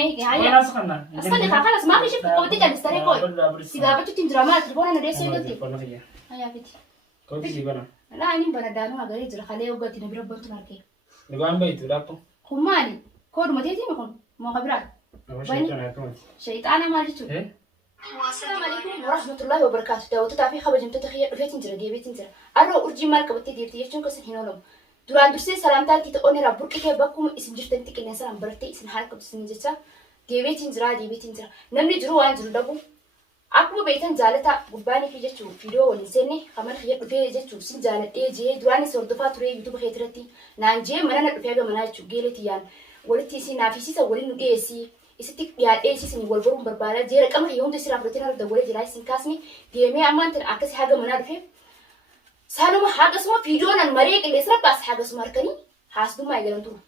ميك هيا استني خلاص ما في شيء قوتي كان استري كوي سيجابتو تندرا ما تليفون انا ديسو يدتي هيا بيتي كوفي سيبنا لا اني بندانو اغري جرا خليه وقتي نبي ربط ماركي نقام بيت لابتو خمالي كود ما تيجي مكون ما خبرات شيطان ما جيتو السلام عليكم ورحمة الله وبركاته داوتو تعرفي خبر جمتو تخيل بيت انجرا دي بيت انجرا ارو ارجي مالك بتي ديرتي يشون كسن هنولم duraan dursee salaamtaan ta'e irraa burqitee bakkuma isin jirtanitti qilleensaan bartee isin haala qabsiisanii jecha deebiitiin jira namni jiru waan jiru dhabu akkuma beektan jaalataa gubbaanii fi jechuun viidiyoo waliin seenne kamar kiyya dhufee jechuun sin jaaladhee jee duraanis hordofaa turee yuutuuba keetirratti naan jee mana na dhufee gamanaa jechuun geeletiyyaan walitti isin naafisiisa waliin nu dhiyeessii isitti dhiyaadhee isin wal baruun barbaada jee raqama kiyya hundi isin raafratiin harda walee jiraa isin kaasni deemee ammaan tan akkasii haga manaa dhufee سالما حاجة اسمها فيديونا المريق اللي يسرب بس حاجة اسمها ركني حاسدو ما يقولون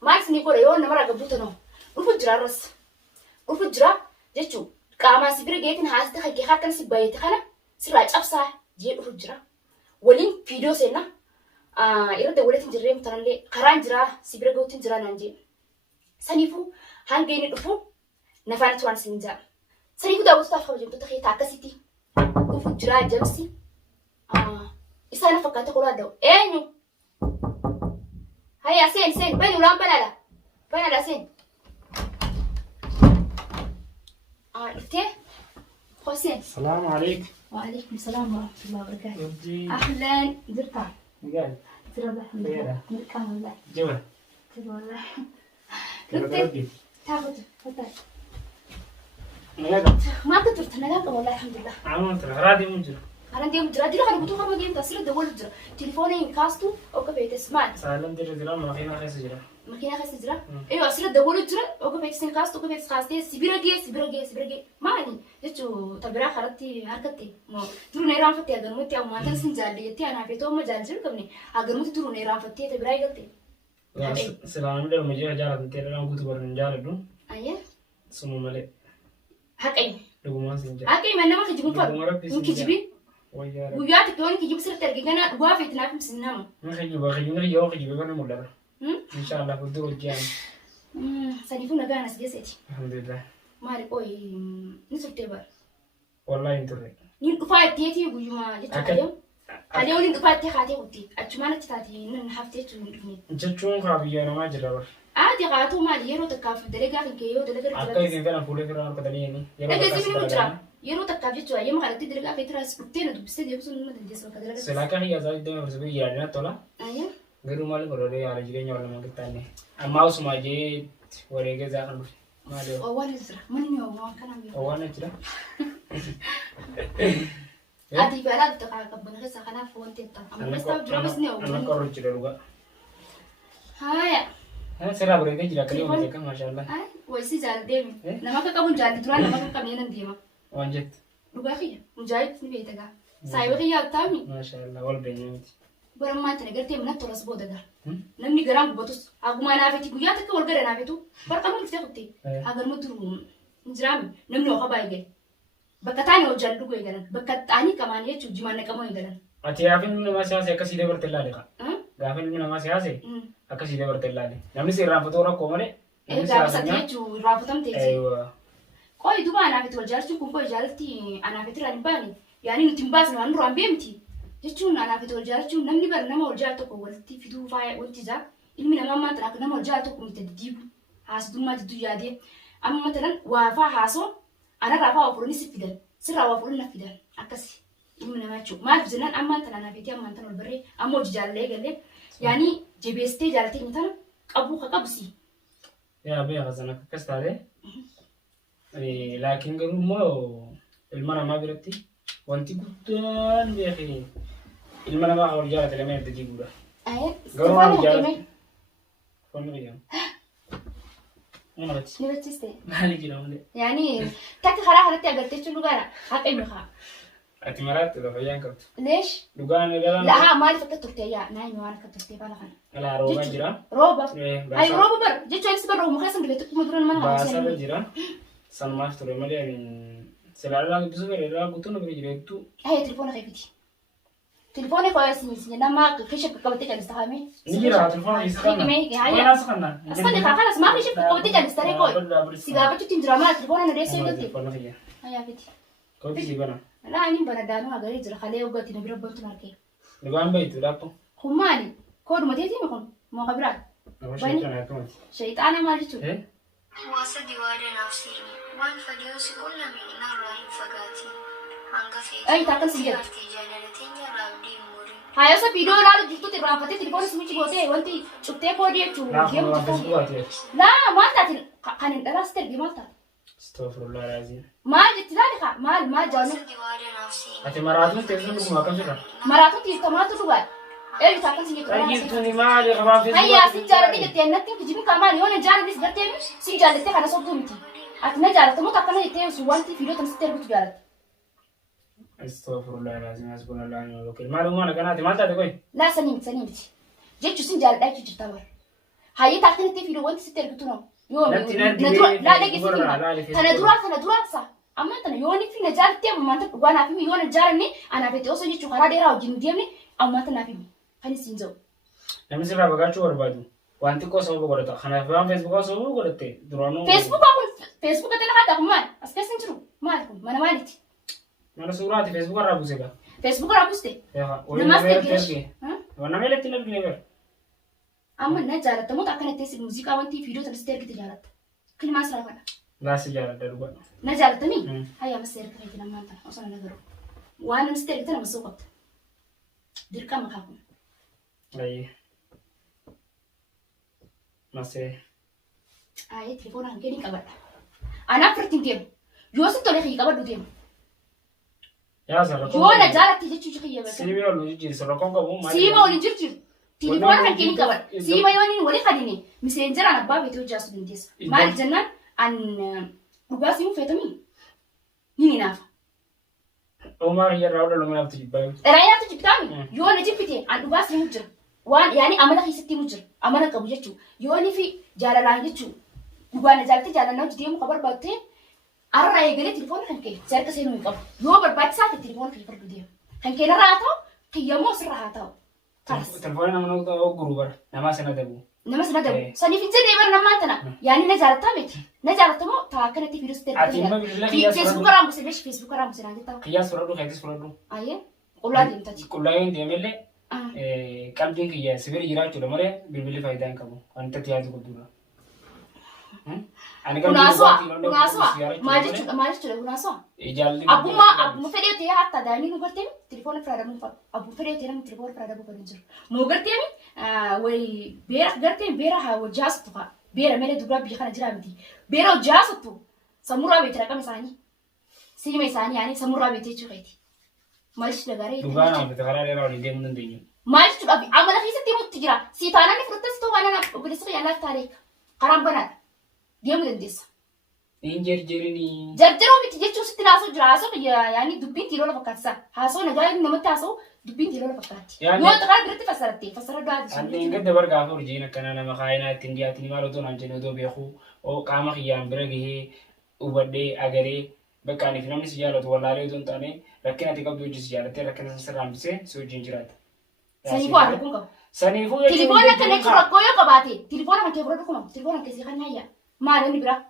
ما يسني كورا يوم نمر قبضتنا وفجرا رس وفجرا جتشو كاما سبرة جيتن حاسد خي كي خاكن سبايت خلا سراج أبصا جي وفجرا ولين فيديو سينا يرد ولتن جريم تنالي قران جرا سبرة جوتن جرا نانجي سنيفو هانجيني دفو نفانت وان سنجا سنيفو داوستو تفهم جمتو تخي تاكسيتي وفجرا جمسي إسانا فكرت أقول هذا إنيو هيا سين بني ولا بنالا سين عرفتي حسين السلام عليكم وعليكم السلام ورحمة الله وبركاته أهلا زرتا قال زر الحمد لله مركان والله جوا والله كنت تاخذ فتاة نجد ما كنت نجد والله الحمد لله عملت رادي مجرى أنا ديم جرادي لها ربطوها ما ديم تصير دول جرا تليفوني كاستو أو كبيت اسمع سالم جرا ما فينا خيس جرا ماكينة خاصة جرا أيوة أصير دول جرا أو كبيت سين كاستو كبيت خاصتي سبيرجي ما يعني جتو تبرع خرطتي هركتي ما ترو نيران فتي أقول متى أو ما تنسين جالي تي أنا في توم جال جرا كمني أقول متى ترو نيران فتي تبرع يقتي سلام ده مجيء جالس تيرا لام كتب برن جالدو أيه سمو ملك هكاي دوما سنجا هكاي ما نما كجيبون فر ممكن جيبي ويا وياتك يوني كجيب سر ترجعنا وافي تنافس سنما ما خيجي بقى نمولا إن شاء الله بدو الجان سالفونا جانا سجستي الحمد لله ما رأي نسوي تبر والله انتظر نين كفاية تيتي ويوما جتوا اليوم نين كفاية تي خاتي وتي أتمنى تتاتي نن حفتي توني جتشون خابي أنا ما جرى عادي قاتو ما يرو تكاف دلقا في كيو دلقا أكيد إذا كان فولي كرا كدني يعني لكن زي منو جرا يرو تكاف جتوا أيام خالتي دلقا في تراس كتير ندبسة ديوسون ما تدرس وكذا دلقا سلاكا هي زايد ده مرسبي يارنا تولا أيه غيرو مالي برودي على جيرين ولا ما كتاني أما أسمع جيت وريجي زاكن ما له أول زرا من يوم ما كان عم أوانا جرا أدي بلاد تقع قبل غير سخنا فون تيتا أما بس تاب جرا بس نيو أنا كارو جرا لوجا هاي ها سلا بريجي جرا كلي وجهك ما شاء الله أي ويسي جال ديمي لما كابون جال ترى لما كم ينام ديما وانجت لوجاخية مجايد نبيتها سايبخية تامي ما شاء الله والبنيات برام ما تنقرتي من التراس بودها نمني جرام بطوس أقوم أنا في تقولياتك والجرا أنا في تو برقم اللي تأخذتي هذا المدرو نجرام نمني وخبايجي بكتاني وجال لوجا يجرن بكتاني كمان يجوا جمانة كمان يجرن أتيافين من ما سياسة كسيدة برتلا لك غافين من ما سياسة كسيدة برتلا لك نمني سيران فتورة كومني غافين ستيجوا رافتم تيجي أيوة كوي دوبا أنا في تولجارتي كم كوي جالتي أنا في ترى نباني يعني نتنباز نوع نروح بيمتي جتشون أنا في تولجارتي نمني برنامج ولجارتك ولتي في دو فاي ولتجا إلمي نما ما تراك نما ولجارتك متديب حاس دوما تدو يادي أما مثلا وافا حاسو أنا رافا وفرني سفيدان سر وفرني نفيدان أكسي إلمي نما تشوف ما في زنان أما مثلا أنا في تيام مثلا البري أما وجال ليه قال لي يعني جبستي جالتي مثلا أبوك كبسي يا أبي غزنا كستاري لكن قالوا ما المنا ما برتي وانتي قدان يا أخي المنا ما أول جالت لما يبدي يقوله أيه قالوا ما جالت فمن يوم أنا بس نبتشتي ما لي كلام ده يعني تاكل خلاص هرتي أقدر شو لغانا حق إمرخا أتمرات لو فيان كرت ليش لغانا لا ها ما لي فكرت ترتي يا نايم وانا كترتي بالا خنا لا روبا جرا روبا أي بس روبا بر جيت شو يسبر روبا خلاص نقول تكون مدرون ما بس هذا جرا سلمان ترى ملي من سلالة بس غير لا قلت له بيجي تو هاي تليفون خيفتي تليفوني كويس نسينا ما كشف كوتي جالس تهامي نجيرها تلفون يسخن وين أسخن أصلي خلاص ما كشف كوتي جالس تري كوي سيجابة تنجرا ما تليفون أنا ريسي قلتي هيا بيتي كوتي سيبنا لا أنا بندانو أقولي جرا خليه وقتي نبرة بنت ماركي نبغى بيت لابو خمالي كود ما تيجي مكون ما خبرات شيطان ما جتو واسدي وادي نفسي وان فديوسي كل من نار فقاتي أي تاكل سيجت هاي هاي فيديو لا جبتو تبغى فتي تليفون سميتي بوتي وانتي شفتي كودي تشو لا ما تاتي كان الدراسة تربي ما تاتي استغفر الله العظيم ما جت ذلك ما جانو أنت مراتون تلفون ما كم شكا مراتو تيجي تقول إيه تاكل سيجت أجيب توني ما لي خبر في هيا سيجارة دي جت نتي تجيبي كمان يوم جارة دي سجرتي سيجارة دي كنا صوت دومتي أتنا جارة تمو تاكلنا يتيه سوانتي فيديو تمسكتي بتو جارة استغفر الله العظيم حسبنا الله ونعم الوكيل معلومة أنا كناتي ما تعرف كوي لا سنيمتي جيت شو سنجارة دايك جرتامر هاي تاكلنا تي فيديو وانتي ستير بتونا يوم ندرا لا دقيقة تندرا صح أما تنا يوني في نجار تيم ما أنت وانا في يون نجارني أنا بيتي أصلا يشوف هذا ديرا وجيم ديمني أو ما تنا فيني خلي سينزو نمسي سبب بقى شو أربعة وأنت كوسه بقولته خنا فهم فيسبوك كوسه بقولته درانو فيسبوك أنا هذا كمان أسكت سنجرو مالكم ما أنا مالتي mana surati Facebook arabu sega Facebook arabu ste ya wala namaste terge giresh wana mele tinal gnever amma na jarata mo takana tesi musika wanti video tan ster kiti jarata kil masra fana la si jara daruba na jarata mi haya maser ka kiti namanta osana nagaro wana ster kiti na masuqat dirka makakun ay mase ay telefon an keni kabada ana fartin dem yosu tole khi kabadu dem ya sara ko yona jarati je chuchi khiya baka simi wala ji sara ko ko ma sima woni jirjir telefon an keni kabada sima yoni wali khadini messenger ana babe to jasu dindis mal jannan an dugasi mu fetami nini nafa Omar ya rawda lo ma tiji bay raya to jibtami yona jibti an dugasi mu jir wan yani amana hisati mu jir amana kabu jechu yoni fi jalala jechu dugana jalti jalana jidem khabar batte arra yegale telefon kan ke serka senu ikab yo barbat sa telefon kan fardu dia kan ke raato qiyamo sirrahato خلاص telefon na mano to gurubar nama sana debu نمس ندم سني في جدي برنا ما تنا يعني نجارة تامت نجارة تمو تاكنا تي فيروس تير في فيسبوك رام بس ليش فيسبوك رام بس نادي تاو قياس فرادو خيتس فرادو أيه أولادي متاجي كلهم ديمله كم دين قياس سبير يرا تلو مره بيبلي فايدة إنكمو أنت تيادو كدورا أنا كناسوا ما جت كناسوا أبو ما فريو تيا حتى داني نقولتين تليفون فرادة مو أبو فريو تيا من تليفون فرادة بو كنجر مو قلتين وي بيرا قلتين بيرا ها وجاس تقع بيرا ميل دوغرا بيخنا جرامتي بيرا وجاس تو سمورا بيترا كم ساني سينما ساني يعني سمورا بيتي شوكيتي مالش لغاري دوغانا بتغرا لي راولي ديم من دينيو مالش تبي عمل في ستي متجرا سيتانا نفرتس تو وانا بلسق يلا تاريخ قرام بنات ديم دندس إنجر جريني جرجرو بتجي تشوف ستناسو جراسو يعني دبين تيلو لفكاسا هاسو نجاي نمتاسو دبين تيلو لفكاتي يو تقال برت فسرت داد أنا إنك دبر كافور جينا كنا أنا مخاينا تنديا تني مالو تو نانجنو دو بيخو أو كاما خيام برجه وبدي أجري بكاني في نمسي جالو ولا ليه دون تاني لكن أتيكم دوجي سجالة لكن سرام بسه سو جنجرات سنيفو أركونكم سنيفو تليفونك كان يشرب كويو كباتي تليفونك كيف ردكم تليفونك كيف خلنا هيا ما لوني برا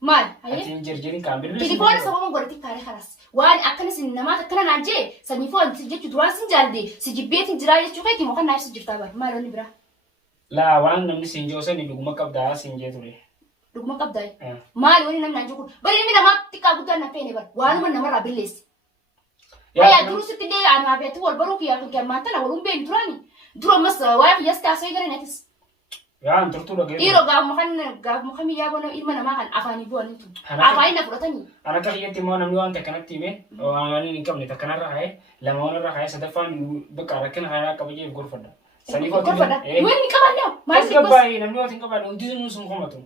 مال هاي جرجرين كامل تليفون سبب ما قلت كاري خلاص وان أكن سينما تكنا نانجي سنيفون تجي تدرس سنجالدي سجبيت تجراي تشوفي تي مكان نايف سجرتابر ما لوني برا لا وان نمني سنجو سني دوما كبدا سنجي تولي دوما كبدا ما لوني نم نانجو بري مين ما تكابوتا نفيني بر وان من نمر رابيلس هيا دروس تدي أنا بيتو والبروك يا كمان تنا ولون بين دراني درو مس واقف يستعصي غير نتس يا أنت تقول لك إيرو قام مخن يجابونه إلما ما كان أفاني بوان تو أفاني نفرتني أنا كهيتي ما نملو أنت كانت تيمه وأنا نيكم نتكلم رأي لما أنا رأي سدفان بكاركن هاي كبيجي بغرفة ده سنيفو غرفة وين كمان ما بس كباي نملو أنت كباي نديز نوسم خماتو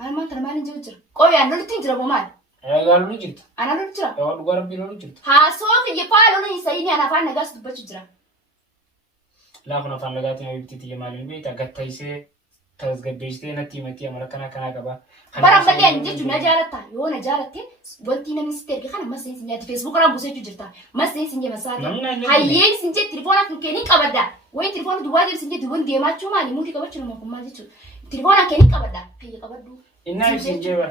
أنا ما ترى ما نجوجر قوي أنا لو تنجر بومان قالوا لي جت أنا لو تجرا قالوا قرب بيلو جت هاسوك يفعلوا لي سيني أنا فانا قاس تبتشجرا لا كنا فان لقاتي ما بيبتدي جمالين بيت أقطع يسه tasgabbeessitee natti himattee amala kana qaba. Bara balleen jechuun na jaalatta yoo na jaalatte wanti namni sitti erge kana maseen sin jaatti Facebook irraan buusee jirta. Maseen sin jema saare. Hayyeen sin jetti telefoona kan keenii qabadda. Wayi telefoona duwwaa jiru sin jetti duwwan deemaachuu maali muutii qabachuu nama kun maal jechuudha. Telefoona keenii qabadda. Kiyya qabaddu. Innaa ibsin jeeba.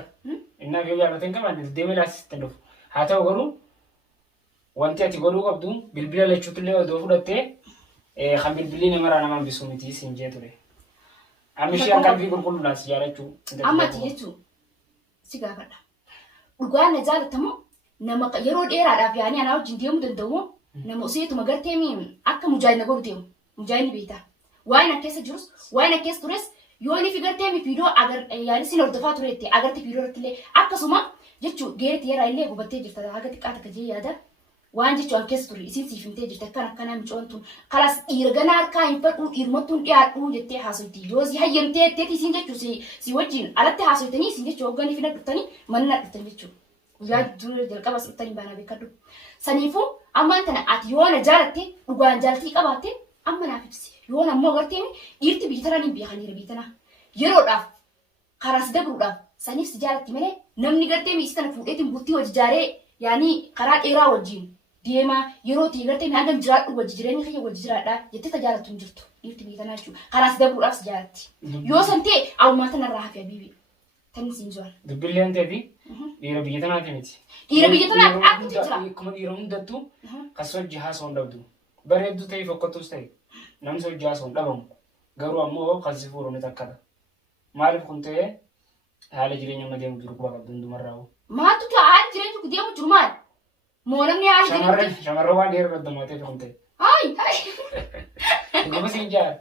Innaa fi jaalateen qabaanne deemee laasiste dhufu. Haa ta'u garuu wanti ati godhuu qabdu bilbila lachuutullee odoo fudhattee kan bilbilli namarraa nama hambisuu miti sin jee ture. Amishee akka qalbii qulqulluudhaan si jaalachuu. Amma ati jechuun si gaafadha. Dhugaan na jaallatamu nama yeroo dheeraadhaaf yaanii anaa wajjin deemuu danda'u nama useetuma gartee akka mujaajila godhu deemu. Mujaajilli beektaa. Waan akka keessa jirus waan akka keessa tures yoo inni fi gartee viidiyoo agar yaani sin hordofaa tureetti agartee viidiyoo irratti illee akkasuma jechuun geeratti yeroo illee gubattee jirta haga xiqqaa takka jee yaada. Waan jechuun keessa ture isin siifimtee jirta akkanaa micoontuun kalas dhiira ganaa harkaa hin fadhuu dhiirmattuun dhiyaadhuu jettee haasoyti yoo si hayyamtee jetteeti isin jechuu si wajjin alatti haasoytanii isin jechuu hogganii fi nadhuftanii manni nadhuftan jechuudha. Guyyaa dura jalqaba dhuftanii baanaa beekadhu. Saniifuu ammaan tana ati yoo na jaalatte dhugaan jaalattii qabaatte amma naaf ibsi. Yoo ammoo gartee dhiirti biyya tanaa ni beekan dhiira biyya tanaa. Yeroodhaaf karaas dabruudhaaf saniif si jaalatti malee namni gartee miisi tana fuudheetiin bultii hojii jaaree yaani karaa dheeraa wajjin deema yeroo tii gartee hanga jiraadhu wajji jireenya kiyya wajji jiraadha jettee tajaalatu hin jirtu dhiirti biyya tanaa jechuudha. Karaas dabruudhaaf si jaalatti. Yoo san ta'e awwaa tanarraa hafe habiibi. Tanis hin jiran. Dubbillee hin ta'eeti dhiira biyya tanaati miti. Dhiira biyya tanaati akkamitti jira? Akkuma dhiira hundattuu kas hojii haasawuun dhabdu. Bareedduu ta'e fokkottuus ta'e namni hojii haasawuun dhabamu. Garuu ammoo kan si fuudhu ni takkata. Maaliif kun ta'e haala jireenya amma deemu jiru quba qabdu hundumarraa. Maaltu ta'e haala jireenya deemu jiru maal? Moo namni haala jireenya shamarran waan dheeraa daddamatee kun ta'e. Gosa siin jaal.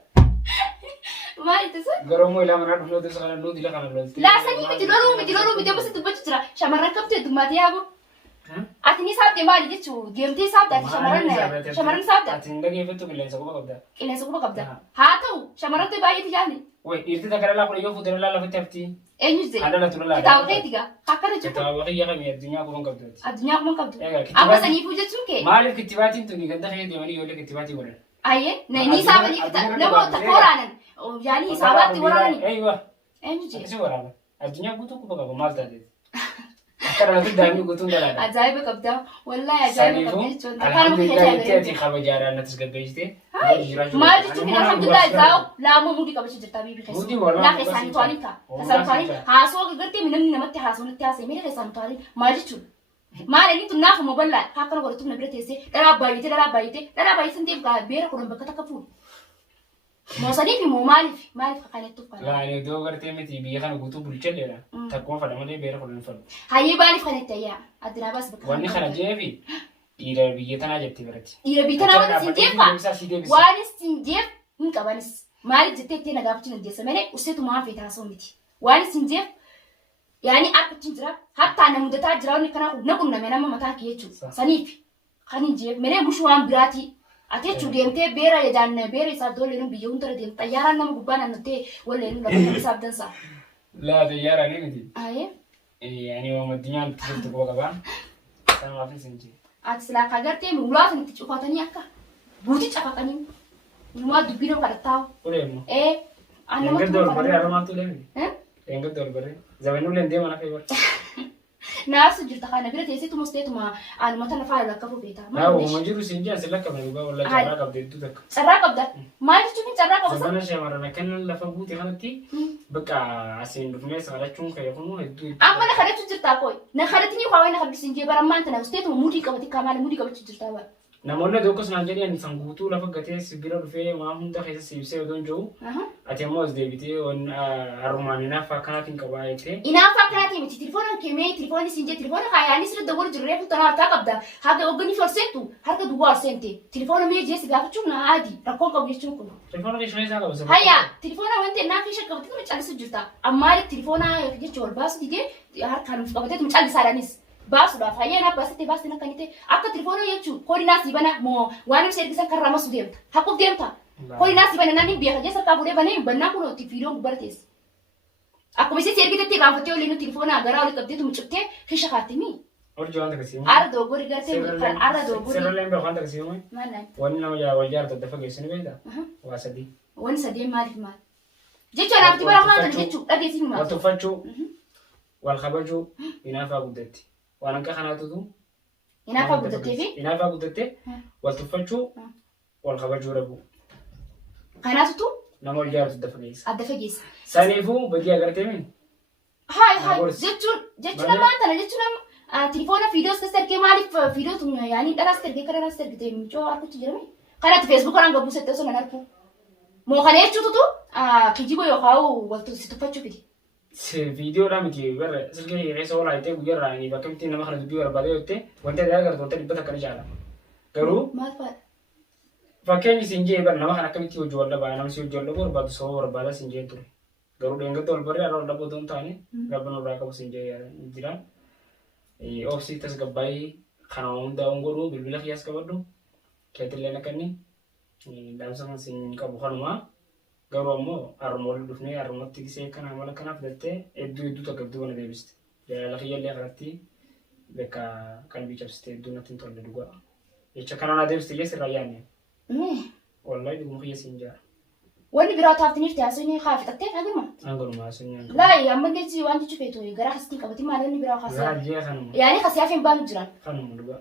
Maal ittisa? Garuu moo ilaa manaa dhufnoo ta'e sana nuti ila kana lolti. Laasanii miti loluu miti amma dubbachuu jira. Shamarran kamtu heddummaatee yaaboo. Ati ni saabdee maali jechuun deemtee saabdaa shamarran saabdaa. Ati hin dhageeffattu qilleensa quba qabda. Qilleensa quba qabda. Haa ta'u shamarran ta'e baay'eetu jaalli. Wai dhiirti takka dhalaa kun yoo fuutee dhalaa lafatti hafti. Eenyu zee? Adala tu dhalaa. Kitaaba keeti gaa akkana jechuudha. Kitaaba kiyya kamii addunyaa kuban qabdu. Addunyaa kuban qabdu. Amma saniifuu jechuun kee. Maaliif kittibaatiin tuni ganda kee deemanii ijoollee kittibaatii godhan. Ayyee ni saabanii namoota kooraanan yaani saabaatti waraananii. Eeywa. Eenyu jee? Akkasii waraana. Addunyaa guutuu kuba qaba maal taatee. Akka dhalatu daa'imni guutuun dhalaadha. Ajaa'iba qabdaa. Wallaahi ajaa'iba qabda jechuudha. Alhamdulillah itti ati kabajaadhaan natis gaggeessite. Maal jechuun alhamdulillah zaa'u laamoo mudii qabachuu jirta biibii keessa. Mudii waraana. Laa keessaan to'anii ta'a. Keessaan to'anii haasoo gartee namni namatti haasoo natti haasee miidha keessaan to'anii maal jechuudha. Maal inni tun naafu mobalaa akkana godhatu na bira teessee dhalaa baay'itee san ta'eef beera kudhan bakka takka fuudhu. Moosaniif immoo maaliif kakaaneettuuf kana? Laani iddoo gartee miti biyya kana guutuu bulchalleedha. Takkuma fadha malee beera kudhan fadhu. Hayyee baaliif kanetti ayyaa addunyaa baas bakka. Wanni kana jeefi dhiira biyya tanaa jettee biratti. Dhiira biyya tanaa waan isin jeefa waan isin jeef hin qabanis maaliif jettee itti nagaafachuu dandeessa malee useetu maan feetaa haasoo miti. Waan isin jeef yaani akka ittiin jira hattaa na mudataa jira wanni kanaa na qunname nama mataa kee jechuudha. Saniif kan hin jeef malee mushuu waan biraatii. Ati jechuun deemtee beera yaadaanne beera isaaf doole biyya hundara deemte xayyaaraan nama gubbaa naannottee walleen lafa isaaf dansaa. Laa xayyaaraan miti. Ayyee. Yaani waan addunyaan turte quba qabaa. Sanaaf isin jee. Ati silaa kagartee mul'aa sanatti cufatanii akka buuti cafaqanii mul'aa dubbii nama kadhattaa'u. Uleemmoo. Nama tuuma barree aramaatti uleemi. Engadda ol barree. Zabanuu leen deema nafe bar. Naafsu jirta kana bira teessee tumusteetuma aanumata lafaa lakka fuufeeta. Naa uuma jiru siin jaan si lakka mana wallaa carraa qabda hedduu takka. Carraa qabda. Maal jechuun carraa qabda? Zabana shamarran akkan lafa buute kanatti bakka asiin dhufnee saalachuun ka'e kunu hedduu. Amma na kadhachuu jirtaa kooyi. Na kadhatini kwaawee na kadhisiin jee barammaan tana usteetuma mudii qabati kaamaa mudii qabachuu jirtaa bara. Namoonni tokkos naan jedhanii san guutuu lafa gatee sibira dhufee waan hunda keessa siibsee odoon jiru. Ati ammoo as deebitee harrumaan inaaf akkanaatiin qabaa jettee. Inaaf akkanaatiin miti telefoona keemee telefoonni siin jee telefoona kaayanii sirra dawwalu jirree fuutanaa harkaa qabda. Haga hogganii forseettu harka duwwaa seente. Telefoona mee jeesi gaafachuun na haadi rakkoon qabu jechuun kun. Telefoona keessa isaa qabu. Hayyaa telefoona wanti naa keessa qabatee nama callisu jirta. Ammaali telefoona jechuun ol baasu didee harkaan qabatee nama callisaadhaanis. Baasuudhaaf hayyana baasitee baasitee akka nite akka telefoona jechuun koodinaa si bana moo waan ibsa ergisan kan ramasu deemta haquuf deemta koodinaa si bana namni beeka jeessa harkaa fuudhee banee bannaa kun viidiyoo gubbaa teesse akkuma isii ergitetti gaanfattee olii nuti telefoona garaa olii qabdeetu mucuftee keessa kaatimi. Hojii waan takkasii. Arra dogorii gartee kan arra dogorii. Sirriileen beeku waan takkasii uume. Maal Wanni nama wal jaarta dafa geessinu beektaa. Waa sadii. Wanni sadii maaliif maal? jecha naafti bara maal jechu dhageessin ma Watufachuu wal kabajuu inaafaa guddatti. Waan akka kanaatutu inaafa guddattee fi inaafaa guddatte wal tuffachuu wal kabajuu dhabu. kanaatutu Nama wal jaartu dafa geessa. adda fageessa. Saniifuu badii agartee min Hai jechuun maantana jechuun telefoona fiidiyoos keessa ergee maaliif fiidiyootu yaani dhalaas ergee kan dhalaas ergitee miicoo harkutti jirame kanatti feesbuukaan gabbuu settee osoo nan argu moo kana jechuutu kijiboo yookaan wal tuffachuu fidi. Viidiyoodhaa miti bara silkii keessa oolaa jettee guyyaarraa ni bakka miti nama kana dubbii barbaadee jettee wanta adda agartu wanta dhibbata akkana jaala. Garuu maal faadha? fakkeenyi siin jee bara nama kana akkamitti hojii wal dhabaa namsi hojii wal dhabuu barbaadu sababa barbaada siin jee ture. Garuu dheengadda wal barree wal dhabuu otoo hin taane gabban irraa qabu siin jee jira. Oofsii tasgabbaa'ii kana hundaa'uun godhuu bilbila kiyyaas qabadhu keetillee nakkanni dhaamsa kan siin qabu kanumaa. Garuu ammoo harma wal dhufnee harmatti gisee kana mala kanaaf dattee hedduu takka hedduu wana deebiste. Jaalala kiyyallee kanatti bakka qalbii cabsitee hedduu natti hin tolle dhugaa. Jecha kana na deebiste jee sirraa yaadne. Wallahi dhuguma kiyya siin jaara. Wanni biraa taaftiniif taasisanii haa fixattee faguma. Angaluma haasanii. Laa amma jechi waan jechu feetu gara kastii qabati maal inni biraa kaasa. Gaajjee kanuma. Yaani kasiyaaf hin baanu jiran. Kanuma dhugaa.